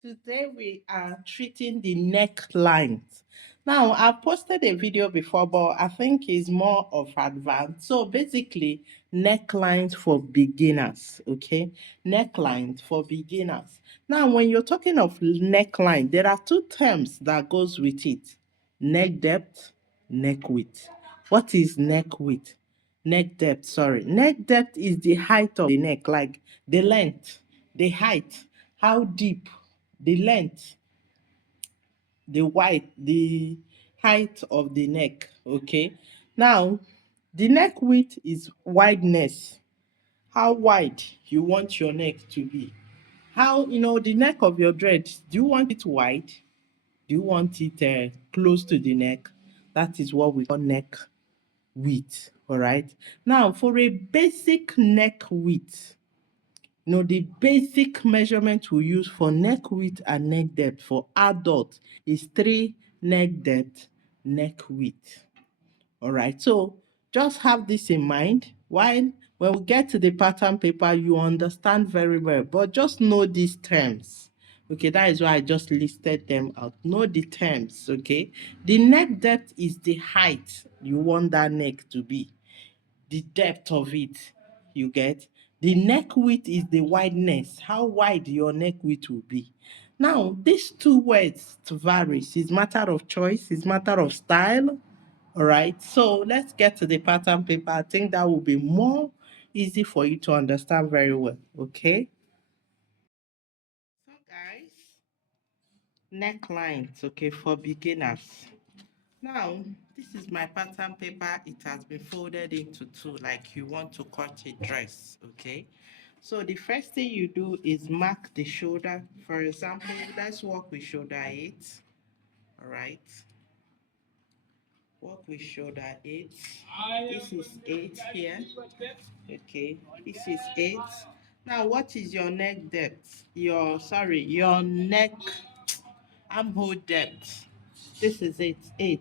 Today we are treating the necklines. Now, I've posted a video before, but I think it's more of advanced. So basically, necklines for beginners, okay? Necklines for beginners. Now, when you're talking of neckline, there are two terms that goes with it. Neck depth, neck width. What is neck width? Neck depth, sorry. Neck depth is the height of the neck, like the length, the height, how deep, the length, the width, the height of the neck. Okay. Now, the neck width is wideness. How wide you want your neck to be. How, the neck of your dreads, do you want it wide? Do you want it close to the neck? That is what we call neck width. All right. Now, for a basic neck width, the basic measurement we use for neck width and neck depth for adults is 3 neck depth, neck width. All right, so just have this in mind. While when we get to the pattern paper, you understand very well, but just know these terms. Okay, that is why I just listed them out. Know the terms, okay? The neck depth is the height you want that neck to be, the depth of it, you get. The neck width is the wideness, how wide your neck width will be. Now, these two words varies. It's matter of choice, it's matter of style. All right, so let's get to the pattern paper. I think that will be more easy for you to understand very well. Okay, so guys, necklines, okay, for beginners. Now, this is my pattern paper. It has been folded into two, like you want to cut a dress, okay? So the first thing you do is mark the shoulder. For example, let's work with shoulder 8, all right? Work with shoulder 8. This is 8 here, okay? This is 8. Now, what is your neck depth? Your neck armhole depth. This is 8.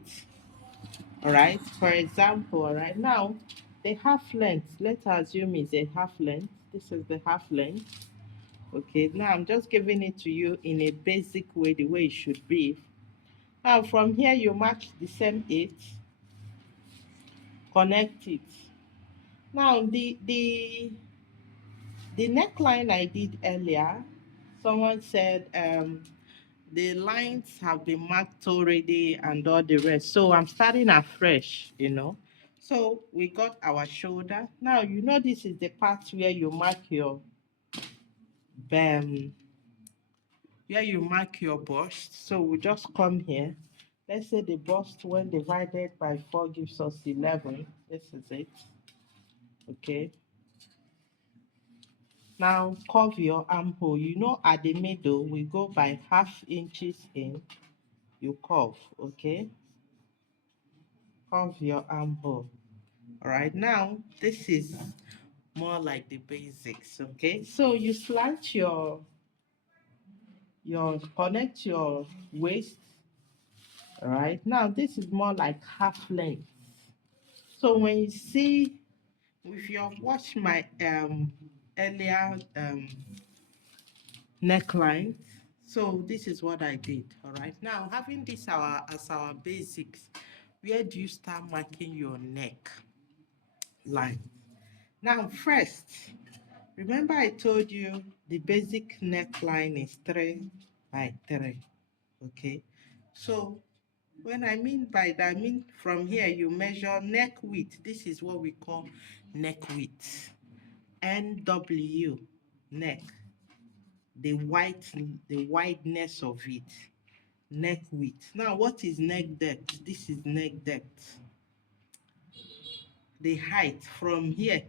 All right, for example, all right, now the half length, let's assume is a half length. This is the half length. Okay, now I'm just giving it to you in a basic way, the way it should be. Now from here you mark the same 8, connect it. Now the neckline I did earlier, someone said the lines have been marked already and all the rest. So I'm starting afresh. So we got our shoulder. Now, this is the part um, where you mark your bust. So we just come here. Let's say the bust when divided by 4 gives us 11. This is it. Okay. Now curve your armhole. At the middle, we go by half inches in. You curve, okay? Curve your armhole. All right, now this is more like the basics, okay? So you slant your connect your waist. All right, now this is more like half length. So when you see, if you have watched my earlier neckline, so this is what I did. All right, now having this as our basics, where do you start marking your neck line? Now first, remember I told you the basic neckline is 3 by 3, okay? So when I mean by that, I mean from here you measure neck width. This is what we call neck width. NW, neck, the wideness of it, neck width. Now what is neck depth? This is neck depth. The height from here,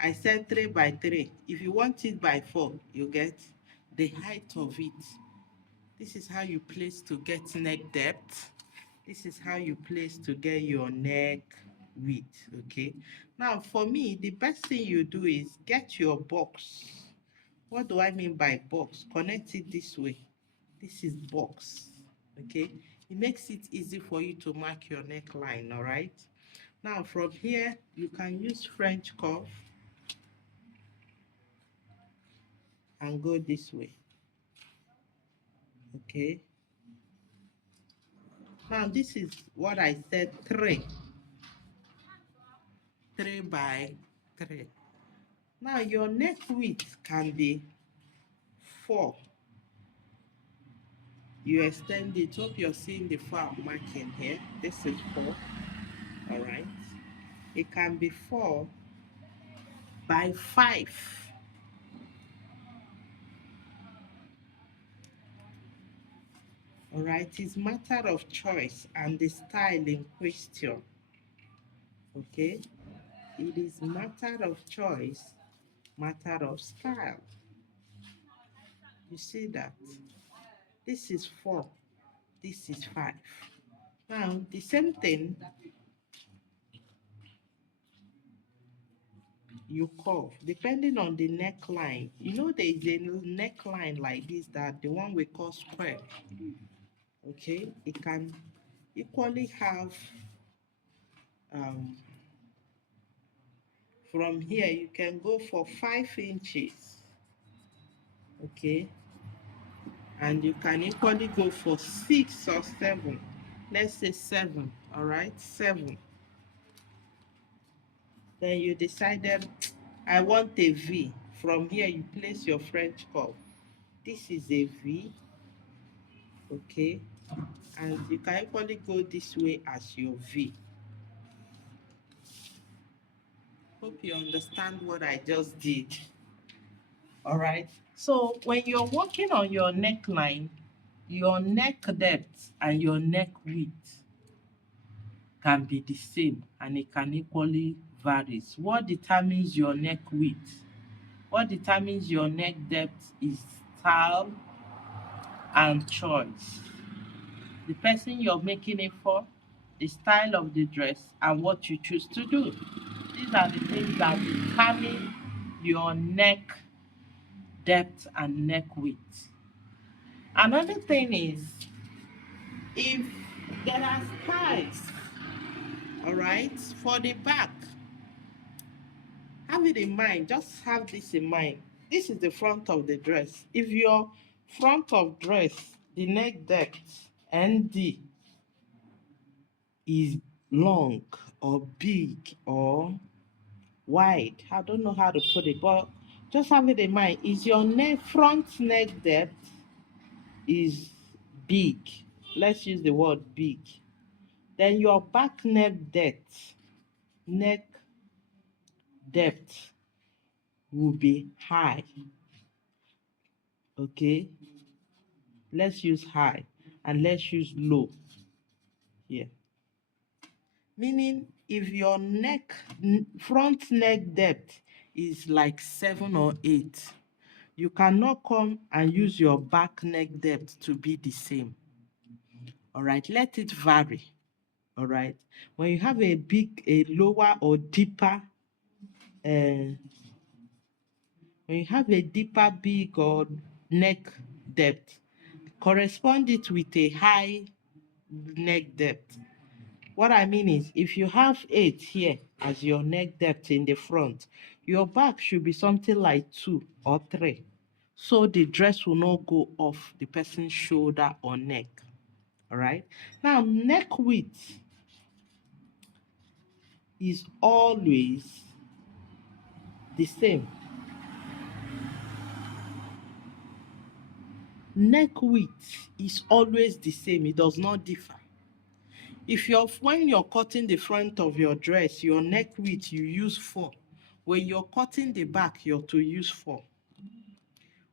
I said 3 by 3. If you want it by 4, you get the height of it. This is how you place to get neck depth. This is how you place to get your neck width, okay? Now, for me, the best thing you do is get your box. What do I mean by box? Connect it this way. This is box, okay? It makes it easy for you to mark your neckline, all right? Now, from here, you can use French curve and go this way. Okay. Now this is what I said, three by three. Now your neck width can be 4. You extend it. Hope you're seeing the 4 I'm marking here. This is 4. All right. It can be 4 by 5. All right. It's matter of choice and the style in question. Okay. It is matter of choice, matter of style. You see that? This is 4. This is 5. Now the same thing you curve depending on the neckline. You know there is a neckline like this, that the one we call square. Okay, it can equally have um, from here you can go for 5 inches. Okay, and you can equally go for 6 or 7. Let's say 7. All right, 7. Then you decided I want a V. From here you place your French curve. This is a V. Okay, and you can equally go this way as your V. Hope you understand what I just did. All right. So when you're working on your neckline, your neck depth and your neck width can be the same and it can equally varies. What determines your neck width? What determines your neck depth is style and choice. The person you're making it for, the style of the dress, and what you choose to do. These are the things that determine your neck depth and neck width. Another thing is, if there are styles, all right, for the back, have it in mind, just have this in mind. This is the front of the dress. If your front of dress, the neck depth, ND, is long or big or wide, I don't know how to put it, but just have it in mind. Is your neck front neck depth is big? Let's use the word big. Then your back neck depth will be high. Okay, let's use high and let's use low here. Meaning if your front neck depth is like 7 or 8, you cannot come and use your back neck depth to be the same. All right, let it vary. All right, when you have a lower or deeper, when you have a deeper, big or neck depth, correspond it with a high neck depth. What I mean is, if you have 8 here as your neck depth in the front, your back should be something like 2 or 3. So the dress will not go off the person's shoulder or neck. All right. Now, neck width is always the same. Neck width is always the same. It does not differ. When you're cutting the front of your dress, your neck width, you use 4. When you're cutting the back, you're to use 4.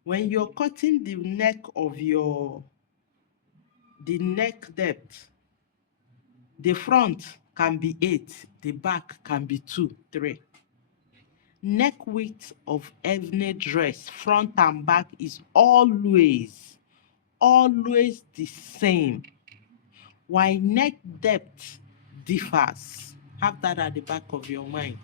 When you're cutting the neck the neck depth, the front can be 8, the back can be 2, 3. Neck width of any dress, front and back, is always the same. Why neck depth differs, have that at the back of your mind.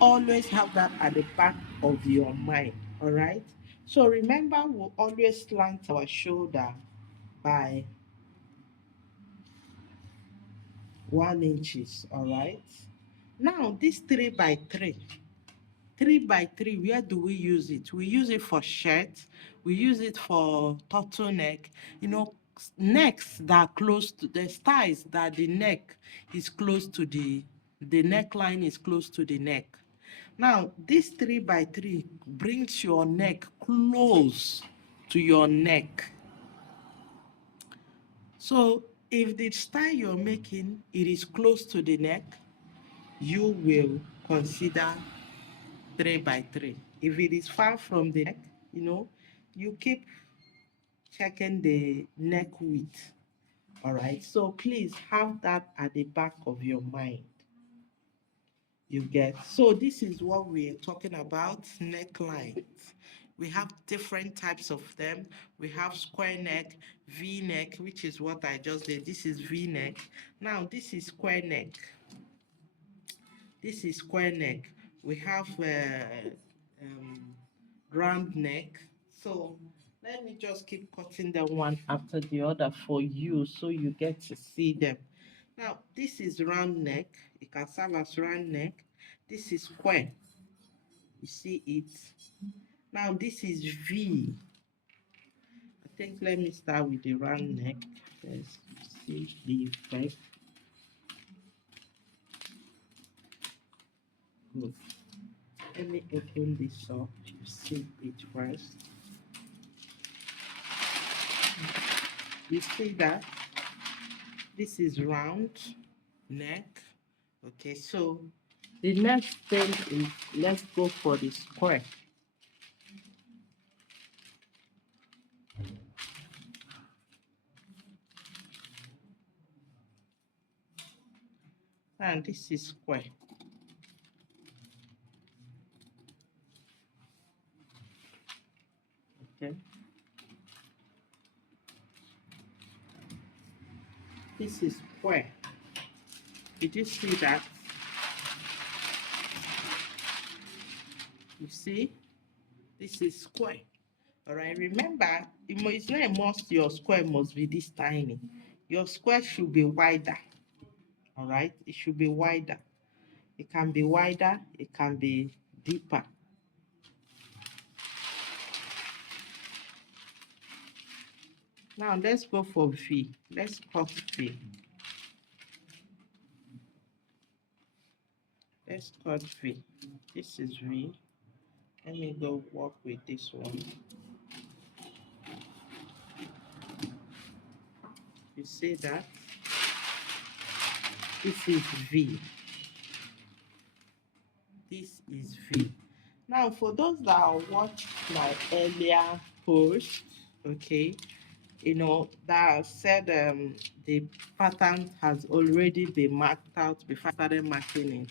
Always have that at the back of your mind. All right. So remember, we'll always slant our shoulder by 1 inches. All right. Now this 3 by 3, 3 by 3, where do we use it? We use it for shirt, we use it for turtleneck, you know, necks that are close to the styles that the neck is close to the neckline is close to the neck. Now, this 3 by 3 brings your neck close to your neck. So if the style you're making, it is close to the neck, you will consider 3 by 3. If it is far from the neck, you keep checking the neck width. All right. So please have that at the back of your mind. You get. So this is what we're talking about, necklines. We have different types of them. We have square neck, V neck, which is what I just did. This is V neck. Now this is square neck. This is square neck. We have round neck. So let me just keep cutting them one after the other for you so you get to see them. Now, this is round neck. It can serve as round neck. This is square. You see it. Now, this is V. I think let me start with the round neck. Let's see the effect. Good. Let me open this up. You see it first. You see that? This is round neck. Okay, so the next thing is let's go for the square. And this is square. Okay. This is square. Did you see that? You see? This is square. All right. Remember, it's not a must your square must be this tiny. Your square should be wider. All right. It should be wider. It can be wider. It can be deeper. Now let's go for V. Let's cut V. Let's cut V. This is V. Let me go work with this one. You see that? This is V. This is V. Now, for those that watched my earlier post, okay, that said the pattern has already been marked out before I started marking it.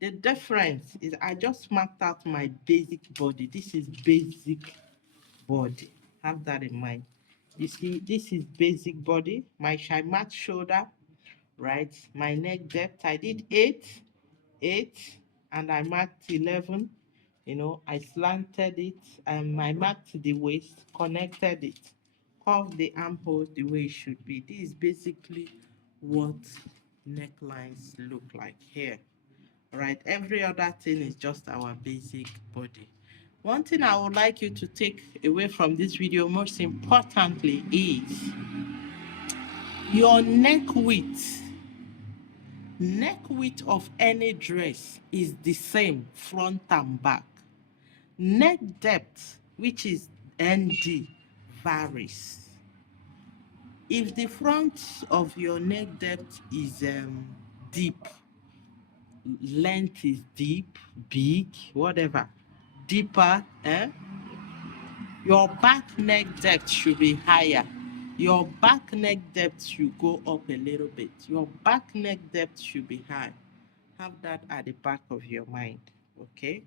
The difference is I just marked out my basic body. This is basic body. Have that in mind. You see, this is basic body. I marked shoulder, right? My neck depth, I did 8, and I marked 11. I slanted it, and I marked the waist, connected it, curved the armhole the way it should be. This is basically what necklines look like here. All right, every other thing is just our basic body. One thing I would like you to take away from this video, most importantly, is your neck width. Neck width of any dress is the same front and back. Neck depth, which is ND, varies. If the front of your neck depth is deep, length is deep, big, whatever, deeper, your back neck depth should be higher. Your back neck depth should go up a little bit. Your back neck depth should be high. Have that at the back of your mind, okay?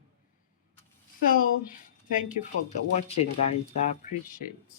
So, thank you for watching, guys. I appreciate it.